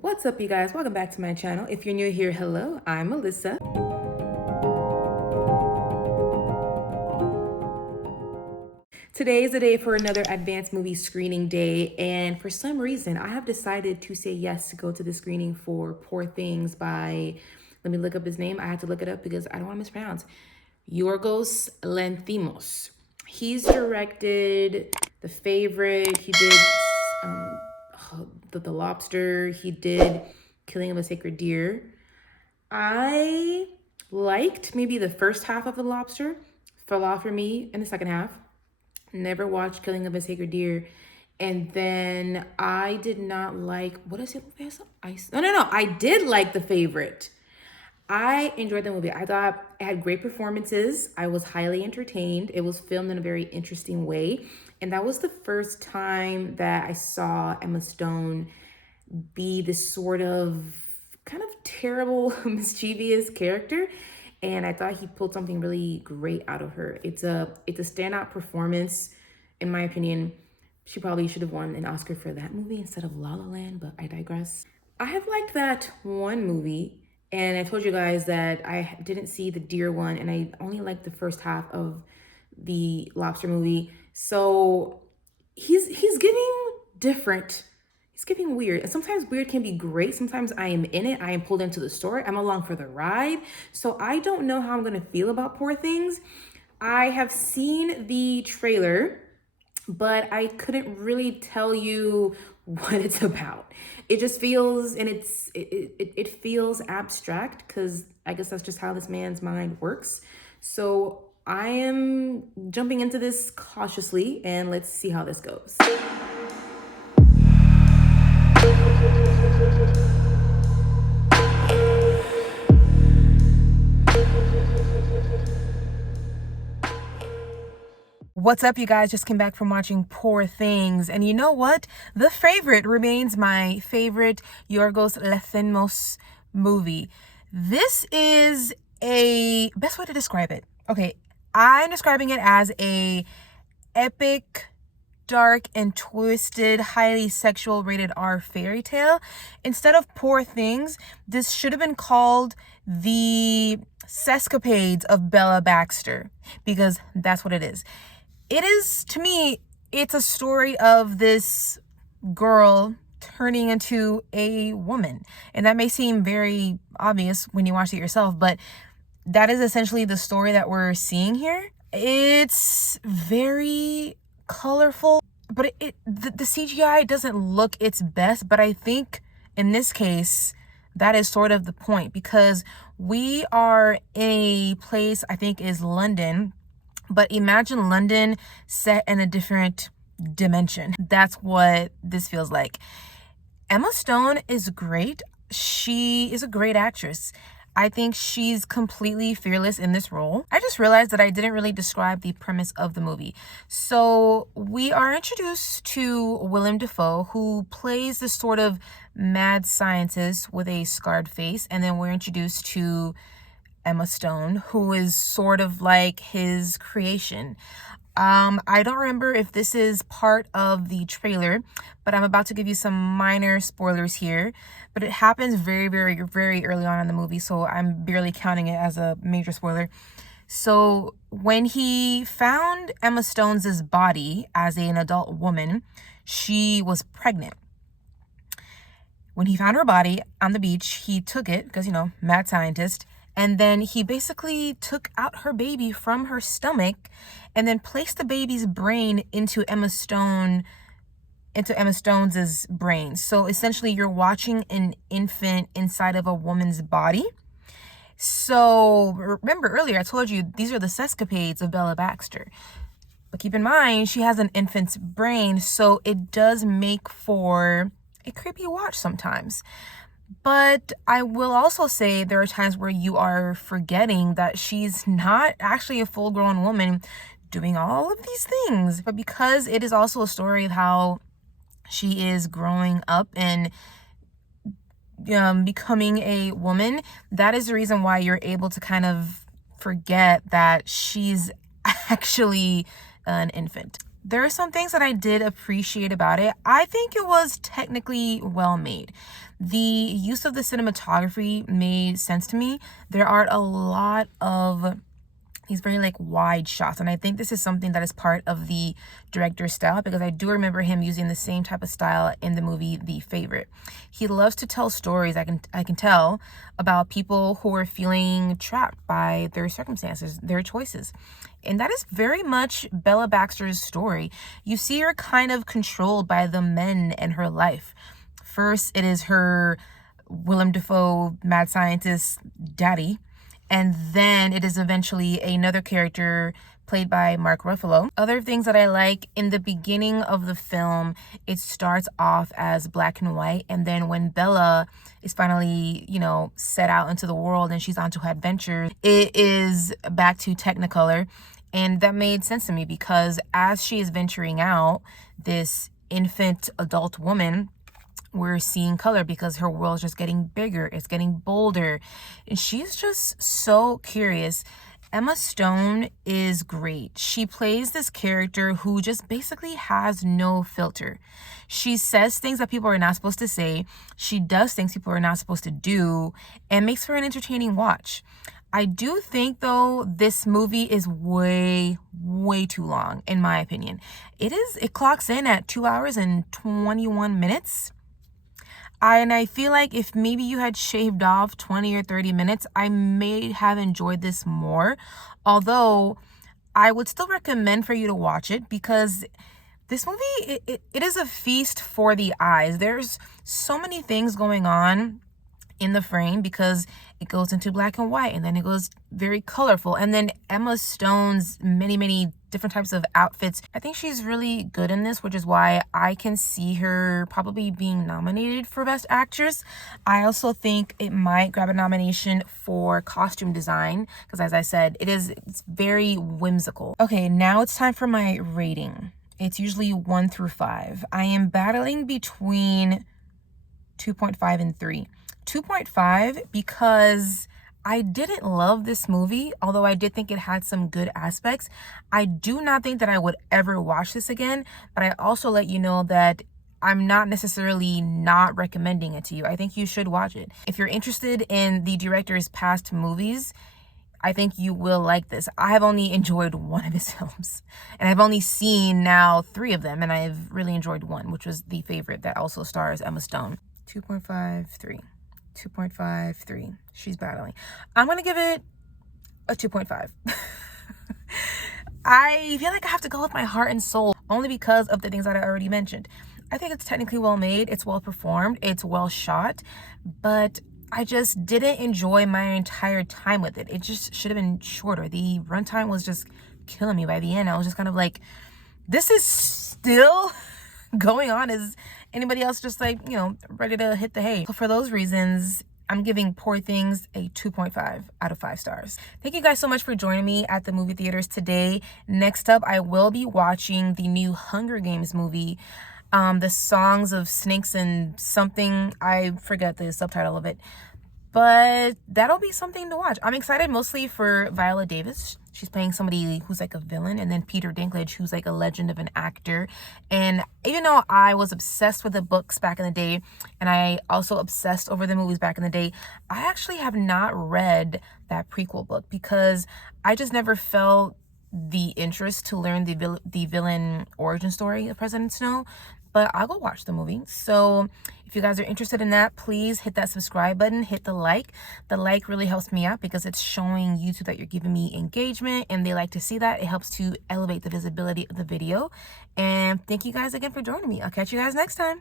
What's up, you guys? Welcome back to my channel. If you're new here, hello, I'm Melissa. Today is the day for another advanced movie screening day, and for some reason, I have decided to say yes to go to the screening for Poor Things by, let me look up his name. I had to look it up because I don't want to mispronounce. Yorgos Lanthimos. He's directed The Favorite. He did the Lobster. He did Killing of a Sacred Deer. I liked maybe the first half of The Lobster. Fell off for me in the second half. Never watched Killing of a Sacred Deer. And then I did not like, what is it? No. I did like The Favorite. I enjoyed the movie. I thought it had great performances. I was highly entertained. It was filmed in a very interesting way. And that was the first time that I saw Emma Stone be this sort of kind of terrible, mischievous character. And I thought he pulled something really great out of her. It's a standout performance, in my opinion. She probably should have won an Oscar for that movie instead of La La Land, but I digress. I have liked that one movie, and I told you guys that I didn't see the deer one, and I only liked the first half of the Lobster movie. So he's giving different. He's giving weird. And sometimes weird can be great. Sometimes I am in it. I am pulled into the story. I'm along for the ride. So I don't know how I'm going to feel about Poor Things. I have seen the trailer, but I couldn't really tell you what it's about. It just feels, and it feels abstract, because I guess that's just how this man's mind works. So I am jumping into this cautiously, and let's see how this goes. What's up, you guys? Just came back from watching Poor Things, and you know what? The Favorite remains my favorite Yorgos Lanthimos movie. This is a best way to describe it. Okay, I'm describing it as a epic, dark and twisted, highly sexual rated R fairy tale. Instead of Poor Things, this should have been called The Sescapades of Bella Baxter, because that's what it is. It is, to me, it's a story of this girl turning into a woman. And that may seem very obvious when you watch it yourself, but that is essentially the story that we're seeing here. It's very colorful, but the CGI doesn't look its best. But I think in this case, that is sort of the point, because we are in a place, I think is London, but imagine London set in a different dimension. That's what this feels like. Emma Stone is great. She is a great actress. I think she's completely fearless in this role. I just realized that I didn't really describe the premise of the movie. So we are introduced to Willem Dafoe, who plays this sort of mad scientist with a scarred face. And then we're introduced to Emma Stone, who is sort of like his creation. I don't remember if this is part of the trailer, but I'm about to give you some minor spoilers here. But it happens very, very, very early on in the movie, so I'm barely counting it as a major spoiler. So when he found Emma Stone's body as an adult woman, she was pregnant. When he found her body on the beach, he took it, because, mad scientist, and then he basically took out her baby from her stomach and then placed the baby's brain into Emma Stone's brain. So essentially you're watching an infant inside of a woman's body. So remember earlier I told you these are the sescapades of Bella Baxter. But keep in mind, she has an infant's brain, so it does make for a creepy watch sometimes. But I will also say there are times where you are forgetting that she's not actually a full-grown woman doing all of these things. But because it is also a story of how she is growing up and becoming a woman, that is the reason why you're able to kind of forget that she's actually an infant. there are some things that I did appreciate about it. I think it was technically well made. The use of the cinematography made sense to me. There are a lot of these very like wide shots, and I think this is something that is part of the director's style, because I do remember him using the same type of style in the movie The Favorite. He loves to tell stories, I can tell, about people who are feeling trapped by their circumstances, their choices. And that is very much Bella Baxter's story. You see her kind of controlled by the men in her life. First, it is her Willem Dafoe mad scientist daddy, and then it is eventually another character played by Mark Ruffalo. Other things that I like, in the beginning of the film, it starts off as black and white, and then when Bella is finally, set out into the world and she's on to her adventure, it is back to Technicolor. And that made sense to me, because as she is venturing out, this infant adult woman, we're seeing color because her world's just getting bigger, it's getting bolder, and she's just so curious. Emma Stone is great. She plays this character who just basically has no filter. She says things that people are not supposed to say, she does things people are not supposed to do, and makes for an entertaining watch. I do think, though, this movie is way too long, in my opinion. It clocks in at 2 hours and 21 minutes. And I feel like if maybe you had shaved off 20 or 30 minutes, I may have enjoyed this more. Although I would still recommend for you to watch it, because this movie, it is a feast for the eyes. There's so many things going on in the frame, because it goes into black and white, and then it goes very colorful, and then Emma Stone's many different types of outfits. I think she's really good in this, which is why I can see her probably being nominated for Best Actress. I also think it might grab a nomination for costume design, because as I said, it's very whimsical. Okay, now it's time for my rating. It's usually 1 through 5. I am battling between 2.5 and 3. 2.5 because I didn't love this movie, although I did think it had some good aspects. I do not think that I would ever watch this again, but I also let you know that I'm not necessarily not recommending it to you. I think you should watch it. If you're interested in the director's past movies, I think you will like this. I have only enjoyed one of his films, and I've only seen now 3 of them, and I've really enjoyed one, which was The Favorite, that also stars Emma Stone. 2.5, 3. 2.5, 3. She's battling. I'm going to give it a 2.5. I feel like I have to go with my heart and soul, only because of the things that I already mentioned. I think it's technically well made, it's well performed, it's well shot, but I just didn't enjoy my entire time with it. It just should have been shorter. The runtime was just killing me by the end. I was just kind of like, this is still going on. Is anybody else just like, ready to hit the hay? So for those reasons, I'm giving Poor Things a 2.5 out of 5 stars. Thank you guys so much for joining me at the movie theaters today. Next up, I will be watching the new Hunger Games movie, The Songs of Snakes and something. I forget the subtitle of it, but that'll be something to watch. I'm excited mostly for Viola Davis. She's playing somebody who's like a villain, and then Peter Dinklage, who's like a legend of an actor. And even though I was obsessed with the books back in the day, and I also obsessed over the movies back in the day, I actually have not read that prequel book, because I just never felt the interest to learn the villain origin story of President Snow. But I'll go watch the movie. So if you guys are interested in that, please hit that subscribe button, hit the like. The like really helps me out, because it's showing YouTube that you're giving me engagement, and they like to see that. It helps to elevate the visibility of the video. And thank you guys again for joining me. I'll catch you guys next time.